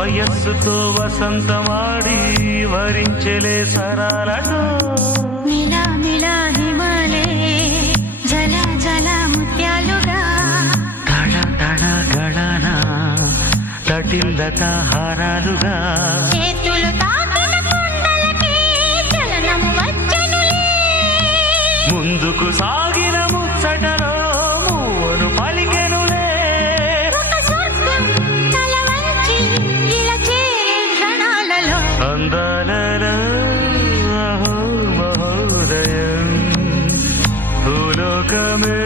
వయస్సుతో వసంతమాడి వరించెలే సరాలతో మిలా మిలా హిమాలే జల జల ముత్యాలుగా తడ తడ గడన తటిల్లత హారాలుగా చేతులు తాకిన కుండలకే చలనం వచ్చనులే ముందుకు సాగిన ముచ్చటలో మూవను పలికెనులే ఒక స్వర్గం తల వంచి ఇలా చేరే క్షణాలలో అందాలలో అహో మహోదయం భూలోకమే